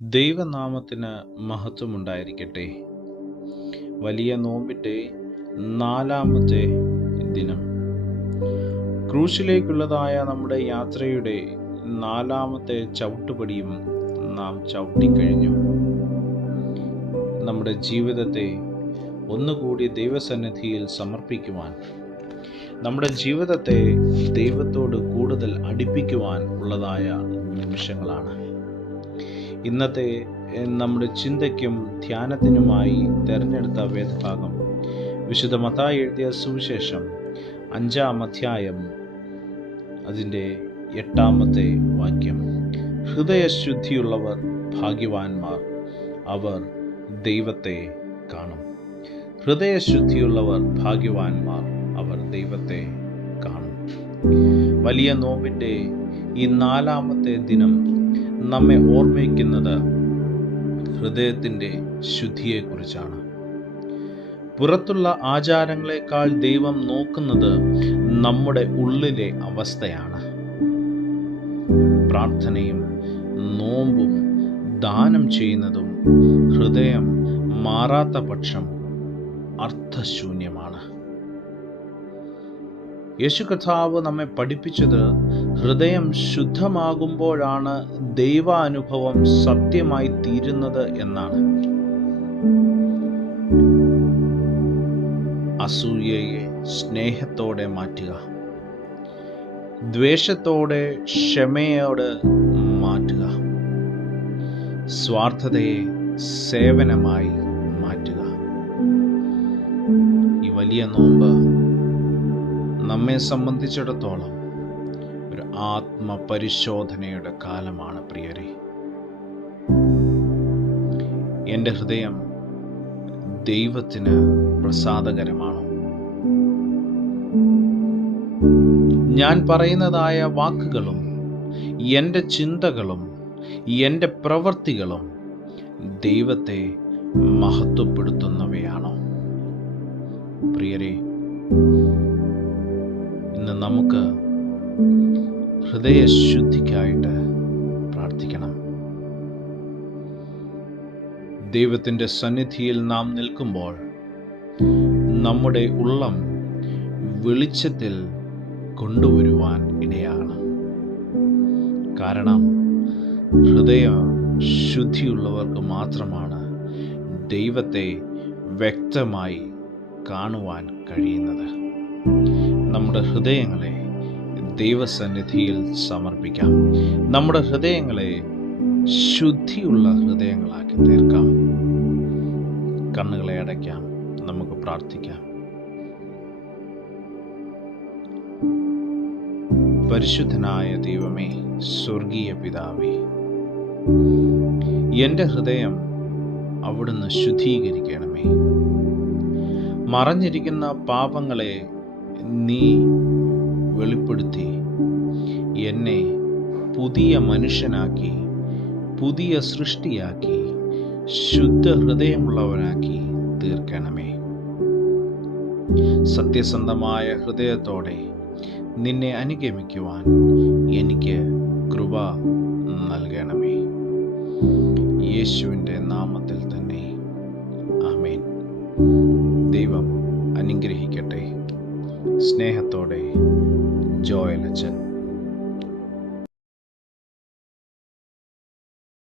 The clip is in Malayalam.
ദൈവനാമത്തിന് മഹത്വമുണ്ടായിരിക്കട്ടെ. വലിയ നോമ്പിൻ്റെ 4-ാമത്തെ ദിനം, ക്രൂശിലേക്കുള്ളതായ നമ്മുടെ യാത്രയുടെ 4-ാമത്തെ ചവിട്ടുപടിയും നാം ചവിട്ടിക്കഴിഞ്ഞു. നമ്മുടെ ജീവിതത്തെ ഒന്നുകൂടി ദൈവസന്നിധിയിൽ സമർപ്പിക്കുവാൻ, നമ്മുടെ ജീവിതത്തെ ദൈവത്തോട് കൂടുതൽ അടുപ്പിക്കുവാൻ ഉള്ളതായ നിമിഷങ്ങളാണ്. ഇന്നത്തെ നമ്മുടെ ചിന്തയ്ക്കും ധ്യാനത്തിനുമായി തിരഞ്ഞെടുത്ത വേദഭാഗം വിശുദ്ധ മത്തായി എഴുതിയ സുവിശേഷം 5-ാം അധ്യായം അതിൻ്റെ 8-ാമത്തെ വാക്യം. ഹൃദയശുദ്ധിയുള്ളവർ ഭാഗ്യവാന്മാർ, അവർ ദൈവത്തെ കാണും. ഹൃദയശുദ്ധിയുള്ളവർ ഭാഗ്യവാന്മാർ, അവർ ദൈവത്തെ കാണും. വലിയ നോമ്പിൻ്റെ ഈ 4-ാമത്തെ ദിനം നമ്മെ ഓർമ്മിക്കുന്നത് ഹൃദയത്തിൻ്റെ ശുദ്ധിയെക്കുറിച്ചാണ്. പുറത്തുള്ള ആചാരങ്ങളെക്കാൾ ദൈവം നോക്കുന്നത് നമ്മുടെ ഉള്ളിലെ അവസ്ഥയാണ്. പ്രാർത്ഥനയും നോമ്പും ദാനം ചെയ്യുന്നതും ഹൃദയം മാറാത്ത പക്ഷം അർത്ഥശൂന്യമാണ്. യേശു കർത്താവ് നമ്മെ പഠിപ്പിച്ചത് ഹൃദയം ശുദ്ധമാകുമ്പോഴാണ് ദൈവാനുഭവം സത്യമായി തീരുന്നത് എന്നാണ്. അസൂയയെ സ്നേഹത്തോടെ മാറ്റുക, ദ്വേഷത്തോടെ ക്ഷമയോടെ മാറ്റുക, സ്വാർത്ഥതയെ സേവനമായി മാറ്റുക. ഈ വലിയ നോമ്പ് നമ്മെ സംബന്ധിച്ചിടത്തോളം ഒരു ആത്മപരിശോധനയുടെ കാലമാണ് പ്രിയരെ. എൻ്റെ ഹൃദയം ദൈവത്തിന് പ്രസാദകരമാണോ? ഞാൻ പറയുന്നതായ വാക്കുകളും എൻ്റെ ചിന്തകളും എൻ്റെ പ്രവൃത്തികളും ദൈവത്തെ മഹത്വപ്പെടുത്തുന്നവയാണോ? പ്രിയരെ, ഇന്ന് നമുക്ക് ഹൃദയശുദ്ധിക്കായിട്ട് പ്രാർത്ഥിക്കണം. ദൈവത്തിൻ്റെ സന്നിധിയിൽ നാം നിൽക്കുമ്പോൾ നമ്മുടെ ഉള്ളം വെളിച്ചത്തിൽ കൊണ്ടുവരുവാൻ ഇടയാണ്. കാരണം ഹൃദയ ശുദ്ധിയുള്ളവർക്ക് മാത്രമാണ് ദൈവത്തെ വ്യക്തമായി കാണുവാൻ കഴിയുന്നത്. നമ്മുടെ ഹൃദയങ്ങളെ ദൈവസന്നിധിയിൽ സമർപ്പിക്കാം. നമ്മുടെ ഹൃദയങ്ങളെ ശുദ്ധിയുള്ള ഹൃദയങ്ങളാക്കി തീർക്കാം. കണ്ണുകളെ അടയ്ക്കാം, നമുക്ക് പ്രാർത്ഥിക്കാം. പരിശുദ്ധനായ ദൈവമേ, സ്വർഗീയ പിതാവേ, എൻ്റെ ഹൃദയം അവിടുന്ന് ശുദ്ധീകരിക്കണമേ. മറഞ്ഞിരിക്കുന്ന പാപങ്ങളെ നീ വെളിപ്പെടുത്തി എന്നെ പുതിയ മനുഷ്യനാക്കി, പുതിയ സൃഷ്ടിയാക്കി, ശുദ്ധ ഹൃദയമുള്ളവനാക്കി തീർക്കണമേ. സത്യസന്ധമായ ഹൃദയത്തോടെ നിന്നെ അനുഗമിക്കുവാൻ എനിക്ക് കൃപ നൽകണമേ. യേശുവിൻ്റെ നാമത്തിൽ തന്നെ ആമേൻ. ദൈവം അനുഗ്രഹിക്കട്ടെ. സ്നേഹത്തോടെ, ജോയൽ അച്ഛൻ.